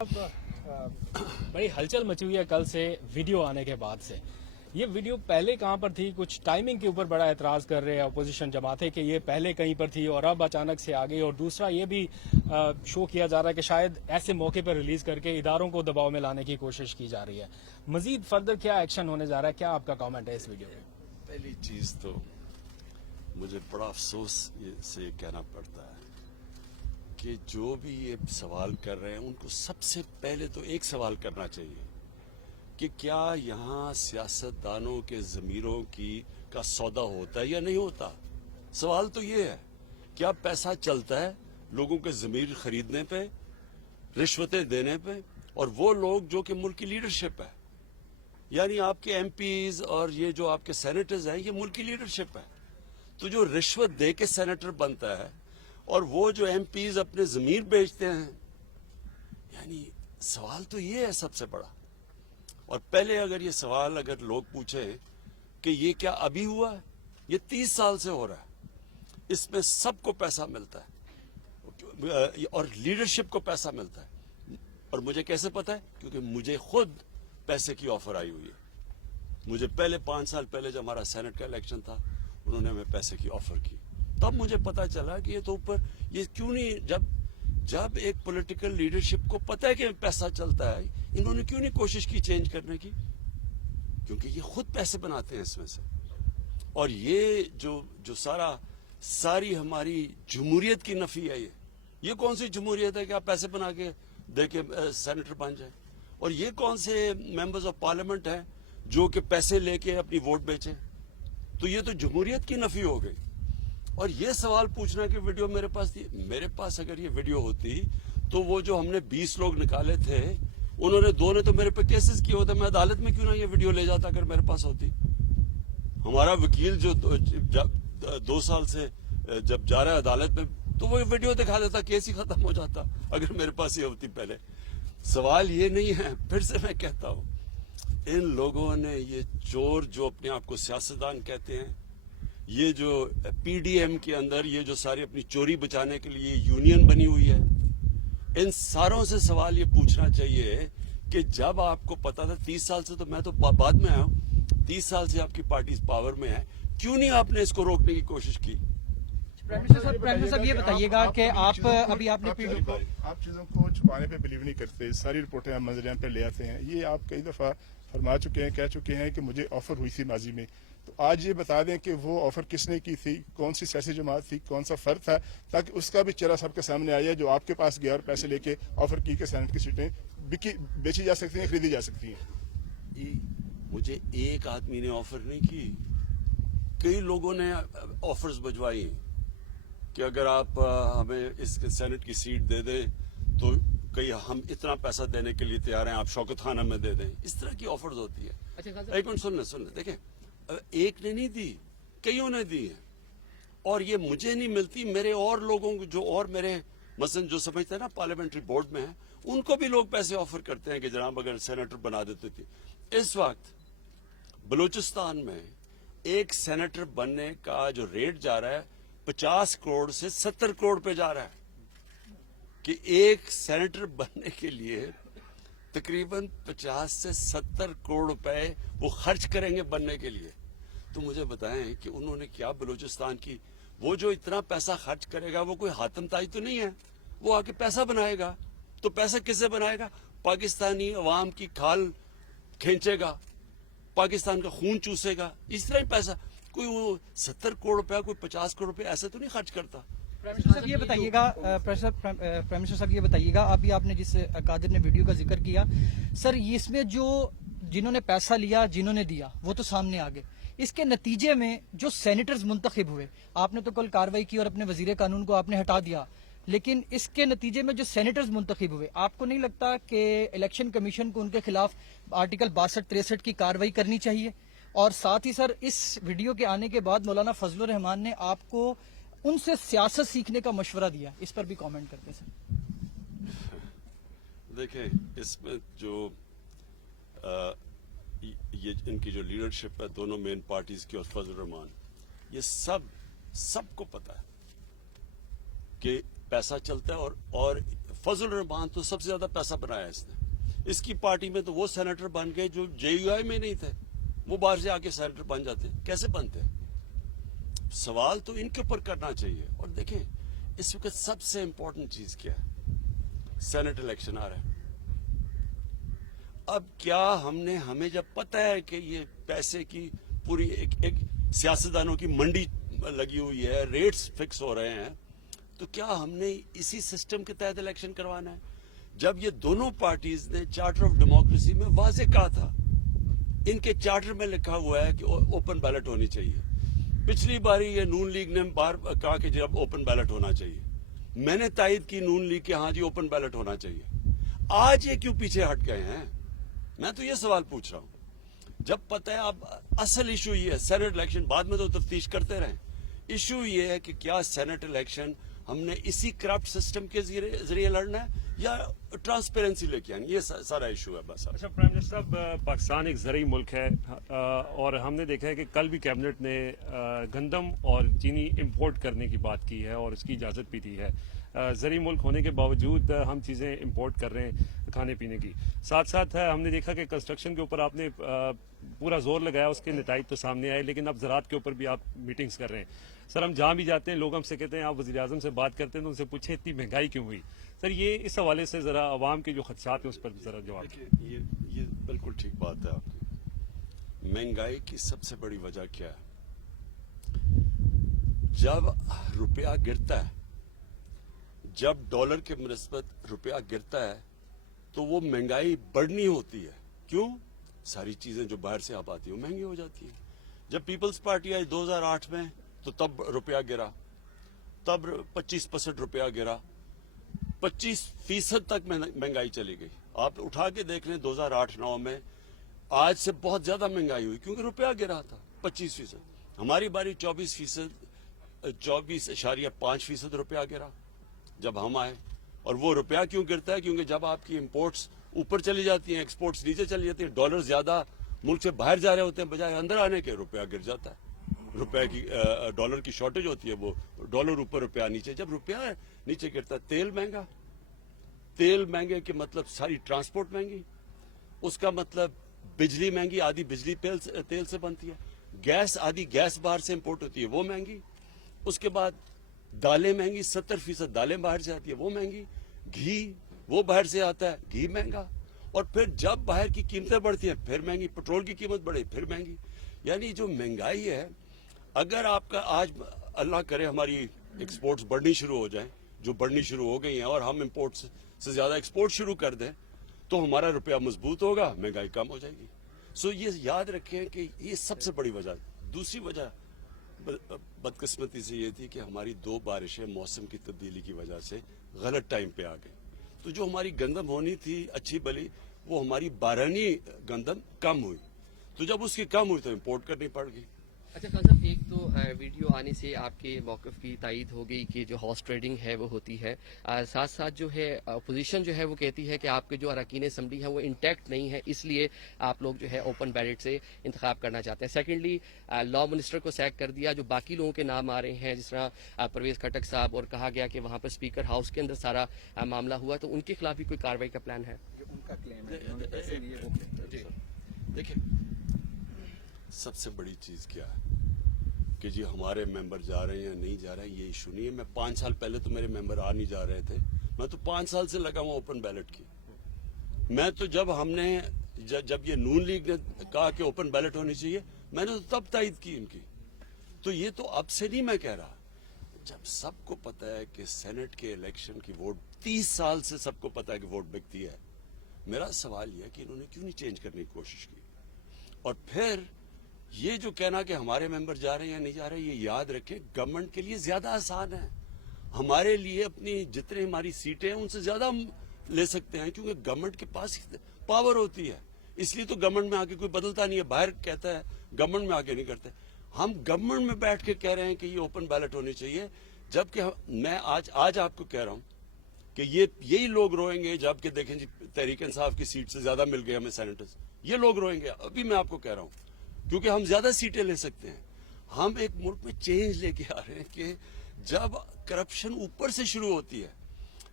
बड़ी हलचल मची हुई है कल से वीडियो आने के बाद से। ये वीडियो पहले कहां पर थी, कुछ टाइमिंग के ऊपर बड़ा एतराज कर रहे हैं अपोजिशन जमातें कि ये पहले कहीं पर थी और अब अचानक से आ गई। और दूसरा ये भी शो किया जा रहा है कि शायद ऐसे मौके पर रिलीज करके इदारों को दबाव में लाने की कोशिश की जा रही है। मजीद फर्दर क्या एक्शन होने जा रहा है, क्या आपका कमेंट है इस वीडियो पे? पहली चीज तो मुझे बड़ा अफसोस से कहना पड़ता है कि जो भी ये सवाल कर रहे हैं उनको सबसे पहले तो एक सवाल करना चाहिए कि क्या यहाँ सियासतदानों के ज़मीरों का सौदा होता है या नहीं होता। सवाल तो ये है, क्या पैसा चलता है लोगों के ज़मीर खरीदने पे, रिश्वतें देने पे, और वो लोग जो कि मुल्क की लीडरशिप है, यानी आपके एमपीज और ये जो आपके सेनेटर्स हैं, ये मुल्क की लीडरशिप है। तो जो रिश्वत दे के सेनेटर बनता है और वो जो एमपीज अपने ज़मीर बेचते हैं, यानी सवाल तो ये है सबसे बड़ा। और पहले अगर ये सवाल अगर लोग पूछें कि ये क्या अभी हुआ है, ये 30 साल से हो रहा है, इसमें सबको पैसा मिलता है और लीडरशिप को पैसा मिलता है। और मुझे कैसे पता है? क्योंकि मुझे खुद पैसे की ऑफर आई हुई है। मुझे पहले 5 साल पहले जब हमारा सेनेट का इलेक्शन था, उन्होंने हमें पैसे की ऑफर की, तब मुझे पता चला कि ये तो ऊपर ये क्यों नहीं, जब एक पॉलिटिकल लीडरशिप को पता है कि पैसा चलता है, इन्होंने क्यों नहीं कोशिश की चेंज करने की? क्योंकि ये खुद पैसे बनाते हैं इसमें से। और ये जो सारी हमारी जमहूरियत की नफी है, ये कौन सी जमहूरियत है कि आप पैसे बना के दे के सेनेटर बन जाए? और ये कौन से मेंबर्स ऑफ पार्लियामेंट हैं जो कि पैसे लेके अपनी वोट बेचें? तो ये तो जमहूरियत की नफी हो गई। और ये सवाल पूछना कि वीडियो मेरे पास थी, मेरे पास अगर ये वीडियो होती तो वो जो हमने 20 लोग निकाले थे, उन्होंने 2 ने तो मेरे पे केसेस किए होते, मैं अदालत में क्यों ना ये वीडियो ले जाता अगर मेरे पास होती। हमारा वकील जो 2 साल से जब जा रहा है अदालत में, तो वो वीडियो दिखा देता, केस ही खत्म हो जाता अगर मेरे पास ये होती पहले। सवाल ये नहीं है, फिर से मैं कहता हूं, इन लोगों ने ये चोर जो अपने आप को सियासतदान कहते हैं, ये जो पीडीएम के अंदर ये जो सारी अपनी चोरी बचाने के लिए यूनियन बनी हुई है, इन सारों से सवाल ये पूछना चाहिए कि जब आपको पता था 30 साल से, तो मैं तो बाद में आया हूं, 30 साल से आपकी पार्टी पावर में है, क्यों नहीं आपने इसको रोकने की कोशिश की? प्राइम मिनिस्टर साहब ये बताइएगा कि आप अभी आपने आप चीजों को छुपाने पे बिलीव नहीं करते, सारी रिपोर्टें हम मंजर पे ले आते हैं। ये आप कई दफा फरमा चुके हैं, कह चुके हैं कि मुझे ऑफर हुई थी माजी में, तो आज ये बता दें कि वो ऑफर किसने की थी, कौन सी सियासी जमात थी, कौन सा फर्द था, ताकि उसका भी चेहरा सबके सामने आया जो आपके पास गया और पैसे लेके ऑफर की कि सेनेट की सीटें बेची जा सकती हैं, खरीदी जा सकती हैं। मुझे एक आदमी ने ऑफर नहीं की, कई लोगों ने ऑफर्स भिजवाई कि अगर आप हमें इस सेनेट की सीट दे दें तो कहीं हम इतना पैसा देने के लिए तैयार हैं, आप शौकत खाना में दे दें। इस तरह की ऑफर्स होती है। एक मिनट सुन ले, देखें, एक ने नहीं दी, कईयों ने दी है। और ये मुझे नहीं मिलती, मेरे और लोगों को जो और मेरे मसलन जो समझते हैं ना पार्लियामेंट्री बोर्ड में है, उनको भी लोग पैसे ऑफर करते हैं कि जनाब अगर सेनेटर बना देते थे। इस वक्त बलूचिस्तान में एक सेनेटर बनने का जो रेट जा रहा है 50 करोड़ से 70 करोड़ पे जा रहा है, कि एक सेनेटर बनने के लिए तकरीबन 50 से 70 करोड़ रुपए वो खर्च करेंगे बनने के लिए। तो मुझे बताएं कि उन्होंने क्या बलूचिस्तान की, वो जो इतना पैसा खर्च करेगा वो कोई हातम ताई तो नहीं है, वो आके पैसा बनाएगा। तो पैसा किससे बनाएगा? पाकिस्तानी अवाम की खाल खींचेगा, पाकिस्तान का खून चूसेगा, इस तरह ही पैसा। कोई वो 70 करोड़ रुपया, कोई 50 करोड़ रुपया ऐसे तो नहीं खर्च करता। प्राइम मिनिस्टर साहब ये बताइएगा, अभी आपने जिस कादिर ने वीडियो का जिक्र किया, सर इसमें जो जिन्होंने पैसा लिया, जिन्होंने दिया, वो तो सामने आ गए। इसके नतीजे में जो सेनेटर्स मुंतखब हुए, आपने तो कल कार्रवाई की और अपने वजीर कानून को आपने हटा दिया, लेकिन इसके नतीजे में जो सेनेटर्स मुंतखब हुए, आपको नहीं लगता कि इलेक्शन कमीशन को उनके खिलाफ आर्टिकल 62-63 की कार्रवाई करनी चाहिए? और साथ ही सर, इस वीडियो के आने के बाद मौलाना फजलुर रहमान ने आपको उनसे सियासत सीखने का मशवरा दिया, इस पर भी कमेंट करते सर। देखें, इसमें जो ये इनकी जो लीडरशिप है दोनों मेन पार्टीज की और फजलुर रहमान, ये सबको पता है कि पैसा चलता है। और फजल रहमान तो सबसे ज्यादा पैसा बनाया इसने। इसकी पार्टी में तो वो सेनेटर बन गए जो JUI में नहीं थे, वो बाहर से आके सेनेटर बन जाते। कैसे बनते? सवाल तो इनके ऊपर करना चाहिए। और देखें इस वक्त सबसे इंपॉर्टेंट चीज क्या है, सेनेट इलेक्शन आ रहा है। अब क्या हमें जब पता है कि ये पैसे की पूरी एक सियासतदानों की मंडी लगी हुई है, रेट्स फिक्स हो रहे हैं, तो क्या हमने इसी सिस्टम के तहत इलेक्शन करवाना है? जब ये दोनों पार्टीज ने चार्टर ऑफ डेमोक्रेसी में वाजे कहा था, इनके चार्टर में लिखा हुआ है कि ओपन बैलेट होनी चाहिए। पिछली बारी ये नून लीग ने बार कहा कि जब ओपन बैलेट होना चाहिए, मैंने तायद की नून लीग के हाँ जी ओपन बैलेट होना चाहिए। आज ये क्यों पीछे हट गए हैं? मैं तो ये सवाल पूछ रहा हूं। जब पता है अब असल इशू ये है सेनेट इलेक्शन, बाद में तो तफ्तीश करते रहें। इशू ये है कि क्या सेनेट इलेक्शन हमने इसी करप्ट सिस्टम के जरिए लड़ना है या ट्रांसपेरेंसी लेके आनी, ये सारा इशू है बस। अच्छा प्राइम मिनिस्टर साहब, पाकिस्तान एक ज़रूरी मुल्क है और हमने देखा है कि कल भी कैबिनेट ने गंदम और चीनी इंपोर्ट करने की बात की है और इसकी इजाज़त भी दी है। ज़रूरी मुल्क होने के बावजूद हम चीज़ें इंपोर्ट कर रहे हैं खाने पीने की। साथ साथ हमने देखा कि कंस्ट्रक्शन के ऊपर आपने पूरा जोर लगाया, उसके नताइज तो सामने आए, लेकिन अब ज़राअत के ऊपर भी आप मीटिंग्स कर रहे हैं। सर हम जहाँ भी जाते हैं लोग हमसे कहते हैं, आप वज़ीर आज़म से बात करते हैं तो उनसे पूछे इतनी महंगाई क्यों हुई? सर ये इस हवाले से ज़रा आवाम के जो खदशात हैं उस पर ज़रा जवाब। ये बिल्कुल ठीक बात है आपकी। महंगाई की सबसे बड़ी वजह क्या है? जब रुपया गिरता है, जब डॉलर के मुनिस्बत रुपया गिरता है, तो वो महंगाई बढ़नी होती है। क्यों? सारी चीजें जो बाहर से आप आती हैं महंगी हो जाती है। जब पीपल्स पार्टी आई 2008 में, तो तब रुपया गिरा, तब 25% रुपया गिरा, 25% तक महंगाई चली गई। आप उठा के देख लें 2008-9 में आज से बहुत ज्यादा महंगाई हुई क्योंकि रुपया गिरा था 25%। हमारी बारी 24.5% रुपया गिरा जब हम आए। और वो रुपया क्यों गिरता है? क्योंकि जब आपकी इंपोर्ट्स ऊपर चली जाती हैं, एक्सपोर्ट्स नीचे चली जाती हैं, डॉलर ज्यादा मुल्क से बाहर जा रहे होते हैं बजाय अंदर आने के, रुपया गिर जाता है। रुपए की डॉलर की शॉर्टेज होती है, वो डॉलर ऊपर रुपया नीचे। जब रुपया नीचे गिरता है, तेल महंगा, तेल महंगे के मतलब सारी ट्रांसपोर्ट महंगी, उसका मतलब बिजली महंगी, आधी बिजली तेल से बनती है, गैस आधी गैस बाहर से इंपोर्ट होती है वो महंगी, उसके बाद दालें महंगी, 70% दालें बाहर से आती है वो महंगी, घी वो बाहर से आता है घी महंगा, और फिर जब बाहर की कीमतें बढ़ती हैं फिर महंगी, पेट्रोल की कीमत बढ़े फिर महंगी। यानी जो महंगाई है, अगर आपका आज अल्लाह करे हमारी एक्सपोर्ट्स बढ़नी शुरू हो जाए, जो बढ़नी शुरू हो गई हैं, और हम इंपोर्ट्स से ज्यादा एक्सपोर्ट शुरू कर दें, तो हमारा रुपया मजबूत होगा, महंगाई कम हो जाएगी। सो ये याद रखें कि ये सबसे बड़ी वजह। दूसरी वजह बदकिस्मती से ये थी कि हमारी 2 बारिशें मौसम की तब्दीली की वजह से गलत टाइम पे आ गई। तो जो हमारी गंदम होनी थी अच्छी भली, वो हमारी बारहनी गंदम कम हुई, तो जब उसकी कम हुई तो इम्पोर्ट करनी पड़ गई। अच्छा खान साहब, एक तो वीडियो आने से आपके मौक़िफ़ की तायीद हो गई कि जो हॉर्स ट्रेडिंग है वो होती है, साथ साथ जो है अपोजिशन जो है वो कहती है कि आपके जो अरकान असम्बली हैं वो इंटैक्ट नहीं है, इसलिए आप लोग जो है ओपन बैलेट से इंतखाब करना चाहते हैं। सेकेंडली, लॉ मिनिस्टर को सैक कर दिया, जो बाकी लोगों के नाम आ रहे हैं जिस तरह परवेज़ खटक साहब, और कहा गया कि वहाँ पर स्पीकर हाउस के अंदर सारा मामला हुआ, तो उनके खिलाफ भी कोई कार्रवाई का प्लान है? देखिए, सबसे बड़ी चीज क्या है कि जी हमारे मेंबर जा रहे हैं या नहीं जा रहे हैं, ये इशू नहीं है। मैं 5 साल पहले तो मेरे मेंबर आ नहीं जा रहे थे, मैं तो 5 साल से लगा हुआ ओपन बैलेट की। मैं तो जब ये नून लीग ने कहा कि ओपन बैलेट होनी चाहिए, मैंने तो तब तायद की इनकी। तो ये तो अब से नहीं मैं कह रहा, जब सबको पता है कि सेनेट के इलेक्शन की वोट 30 साल से सबको पता है कि वोट बिकती है। मेरा सवाल यह है कि इन्होंने क्यों नहीं चेंज करने की कोशिश की? और फिर ये जो कहना कि हमारे मेंबर जा रहे हैं या नहीं जा रहे, ये याद रखें गवर्नमेंट के लिए ज्यादा आसान है। हमारे लिए अपनी जितनी हमारी सीटें हैं उनसे ज्यादा हम ले सकते हैं, क्योंकि गवर्नमेंट के पास पावर होती है। इसलिए तो गवर्नमेंट में आके कोई बदलता नहीं है, बाहर कहता है, गवर्नमेंट में आके नहीं करते। हम गवर्नमेंट में बैठ के कह रहे हैं कि ये ओपन बैलेट होनी चाहिए, जबकि मैं आज आपको कह रहा हूं कि यही लोग रोएंगे जबकि देखें जी तहरीक इंसाफ की सीट से ज्यादा मिल गए हमें सेनेटर्स, ये लोग रोएंगे। अभी मैं आपको कह रहा हूं क्योंकि हम ज्यादा सीटें ले सकते हैं। हम एक मुल्क में चेंज लेके आ रहे हैं कि जब करप्शन ऊपर से शुरू होती है,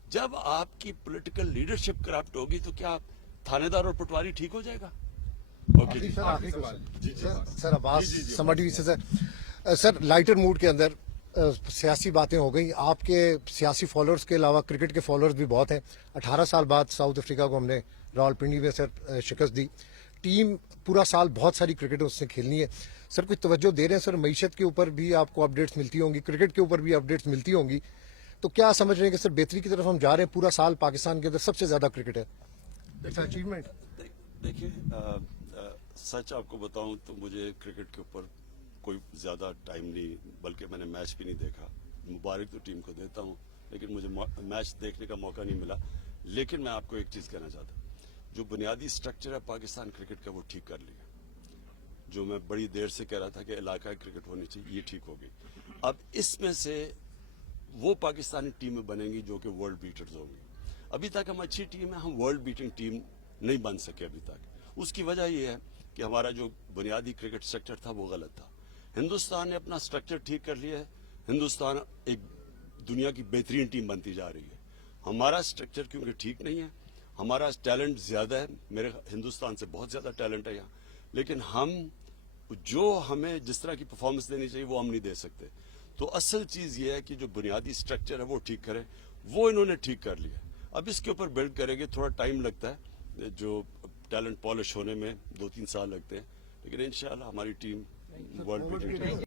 जब आपकी पॉलिटिकल लीडरशिप करप्ट होगी तो क्या थानेदार और पटवारी ठीक हो जाएगा? ओके जी। सर आखिरी क्वेश्चन सर अब्बास समझी से सर लाइटर मूड के अंदर सियासी बातें हो गई। आपके सियासी फॉलोअर्स के अलावा क्रिकेट के फॉलोअर्स भी बहुत हैं। 18 साल बाद साउथ अफ्रीका को हमने रावलपिंडी में सर शिकस्त दी। टीम पूरा साल बहुत सारी क्रिकेट उससे खेलनी है। सर कुछ तवज्जो दे रहे हैं सर? मईशत के ऊपर भी आपको अपडेट्स मिलती होंगी, क्रिकेट के ऊपर भी अपडेट्स मिलती होंगी, तो क्या समझ रहे हैं कि सर बेहतरी की तरफ हम जा रहे हैं? पूरा साल पाकिस्तान के अंदर सबसे ज्यादा क्रिकेट है, इट्स अचीवमेंट। देखिए सच आपको बताऊं तो मुझे क्रिकेट के ऊपर कोई ज्यादा टाइम नहीं, बल्कि मैंने मैच भी नहीं देखा। मुबारक तो टीम को देता हूं, लेकिन मुझे मैच देखने का मौका नहीं मिला। लेकिन मैं आपको एक चीज कहना चाहता हूं, जो बुनियादी स्ट्रक्चर है पाकिस्तान क्रिकेट का वो ठीक कर लिया। जो मैं बड़ी देर से कह रहा था कि इलाका क्रिकेट होनी चाहिए, ये ठीक हो गई। अब इसमें से वो पाकिस्तानी टीमें बनेंगी जो कि वर्ल्ड बीटर्स होंगी। अभी तक हम अच्छी टीम है, हम वर्ल्ड बीटिंग टीम नहीं बन सके अभी तक। उसकी वजह यह है कि हमारा जो बुनियादी क्रिकेट स्ट्रक्चर था वो गलत था। हिंदुस्तान ने अपना स्ट्रक्चर ठीक कर लिया है। हिंदुस्तान एक दुनिया की बेहतरीन टीम बनती जा रही है। हमारा स्ट्रक्चर क्योंकि ठीक नहीं है, हमारा टैलेंट ज्यादा है, मेरे हिंदुस्तान से बहुत ज्यादा टैलेंट है यहाँ, लेकिन हम जो हमें जिस तरह की परफॉर्मेंस देनी चाहिए वो हम नहीं दे सकते। तो असल चीज ये है कि जो बुनियादी स्ट्रक्चर है वो ठीक करें, वो इन्होंने ठीक कर लिया। अब इसके ऊपर बिल्ड करेंगे, थोड़ा टाइम लगता है, जो टैलेंट पॉलिश होने में 2-3 साल लगते हैं, लेकिन इंशाल्लाह हमारी टीम वर्ल्ड